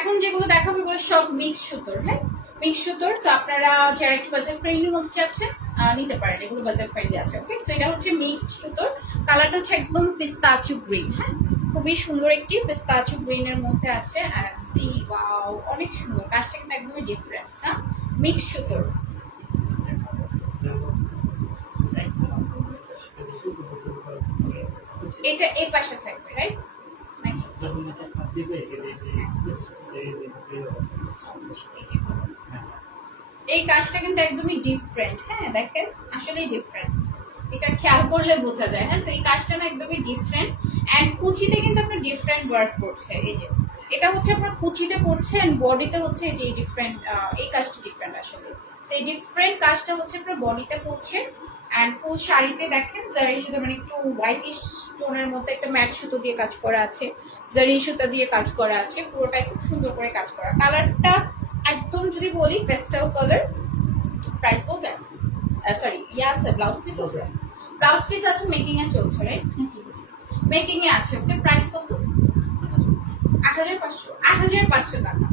এখন যেগুলো দেখাবো, এগুলো সব মিক্স সুতোর হ্যাঁ? মিক্স সুতোর আপনারা যারা একটু বাজার ফ্রেন্ডলি মধ্যে চাচ্ছেন নিতে পারেন, এগুলো বাজার ফ্রেন্ডলি আছে ওকে সো এটা হচ্ছে মিক্সড সুতোর কালারটা হচ্ছে একদম পিস্তাচু গ্রিন হ্যাঁ? খুবই সুন্দর একটি পিস্তাচু গ্রিনের মধ্যে আছে সি ওয়াও অনেক সুন্দর, কাজটা কিন্তু একদমই ডিফারেন্ট হ্যাঁ? মিক্স সুতোর। এটা এই পাশে থাকবে রাইট যখন দিবে এই এই এই এই এই। এই কাজটা কিন্তু একদমই ডিফারেন্ট হ্যাঁ দেখেন, আসলেই ডিফারেন্ট এটা খেয়াল করলে বোঝা যায় হ্যাঁ সেই কাজটা না একদমই ডিফারেন্ট অ্যান্ড কুচিতে কিন্তু আপনার ডিফারেন্ট ওয়ার্ক করছে এই যে। এটা হচ্ছে আপনার কুচিতে পড়ছে অ্যান্ড বডিতে হচ্ছে এই যে ডিফারেন্ট এই কাজটা ডিফারেন্ট আসলে। সেই ডিফারেন্ট কাজটা হচ্ছে আপনার বডিতে পড়ছে। অ্যান্ড ফুল শাড়িতে দেখেন জারি সুতো মানে একটু হোয়াইটিশ টোনের মধ্যে একটা ম্যাট সুতো দিয়ে কাজ করা আছে। জারি সুতা দিয়ে কাজ করা আছে পুরোটাই খুব সুন্দর করে কাজ করা। কালারটা একদম যদি বলি পেস্টাল কালার প্রাইস বলবেন সরি ইয়া আছে ব্লাউজ পিস আছে। ব্লাউজ পিস আছে মেকিং এ চলছে রাইট মেকিং এ আছে ওকে প্রাইস কত? আট হাজার পাঁচশো আট হাজার পাঁচশো টাকা।